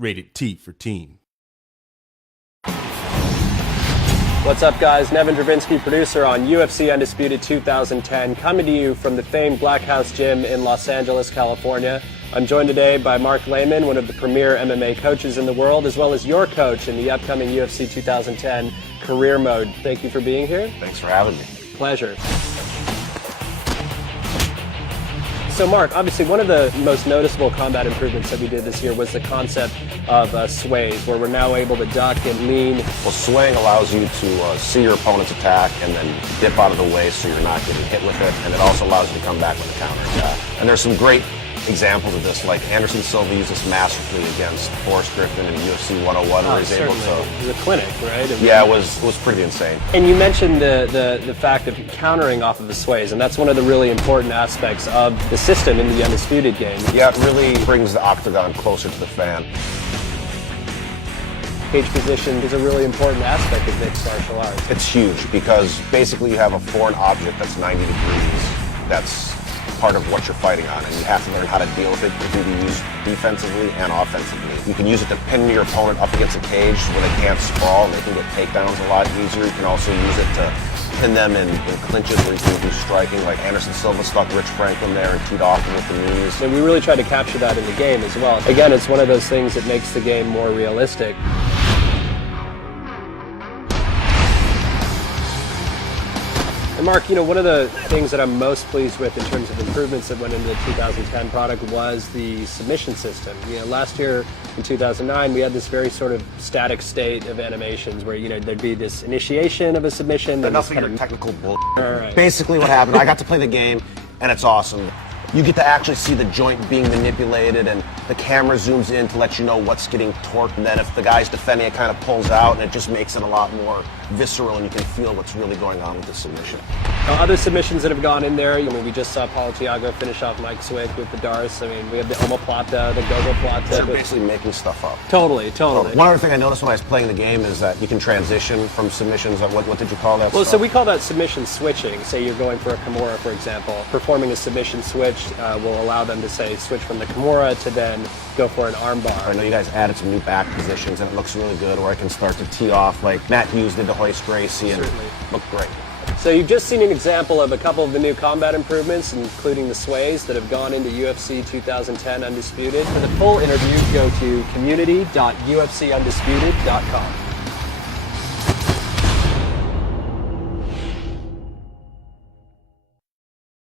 Rated T for teen. What's up, guys? Nevin Dravinsky, producer on UFC Undisputed 2010, coming to you from the famed Black House Gym in Los Angeles, California. I'm joined today by Mark Lehman, one of the premier MMA coaches in the world, as well as your coach in the upcoming UFC 2010 Career Mode. Thank you for being here. Thanks for having me. Pleasure. So Mark, obviously one of the most noticeable combat improvements that we did this year was the concept of sways, where we're now able to duck and lean. Well, swaying allows you to see your opponent's attack and then dip out of the way so you're not getting hit with it, and it also allows you to come back with a counter attack. And there's some great examples of this, like Anderson Silva used this masterfully against Forrest Griffin in UFC 101, where he's able to... It was a clinic, right? Yeah, it was pretty insane. And you mentioned the fact of countering off of the sways, and that's one of the really important aspects of the system in the Undisputed game. Yeah, it really brings the octagon closer to the fan. Cage position is a really important aspect of mixed martial arts. It's huge because basically you have a foreign object that's 90 degrees that's part of what you're fighting on, and you have to learn how to deal with it. It can be used defensively and offensively. You can use it to pin your opponent up against a cage where they can't sprawl and they can get takedowns a lot easier. You can also use it to pin them in clinches where you can do striking, like Anderson Silva stuck Rich Franklin there and teed off him with the knees. And we really try to capture that in the game as well. Again, it's one of those things that makes the game more realistic. And Mark, you know, one of the things that I'm most pleased with in terms of improvements that went into the 2010 product was the submission system. You know, last year in 2009, we had this very sort of static state of animations where, you know, there'd be this initiation of a submission. Enough of your technical bull. Right. Basically what happened, I got to play the game, and it's awesome. You get to actually see the joint being manipulated, and the camera zooms in to let you know what's getting torqued, and then if the guy's defending, it kind of pulls out, and it just makes it a lot more visceral, and you can feel what's really going on with the submission. Now, other submissions that have gone in there, I mean, we just saw Paul Tiago finish off Mike Swick with the Darce. I mean, we have the omoplata, the gogoplata. You're basically making stuff up. Totally. One other thing I noticed when I was playing the game is that you can transition from submissions. What did you call that? Well, stuff? so we call that submission switching. Say you're going for a Kimura, for example. Performing a submission switch will allow them to, say, switch from the Kimura to then go for an armbar. I know you guys added some new back positions, and it looks really good, where I can start to tee off like Matt Hughes did to Hoist Gracie, and looked great. So you've just seen an example of a couple of the new combat improvements, including the sways that have gone into UFC 2010 Undisputed. For the full interview, go to community.ufcundisputed.com.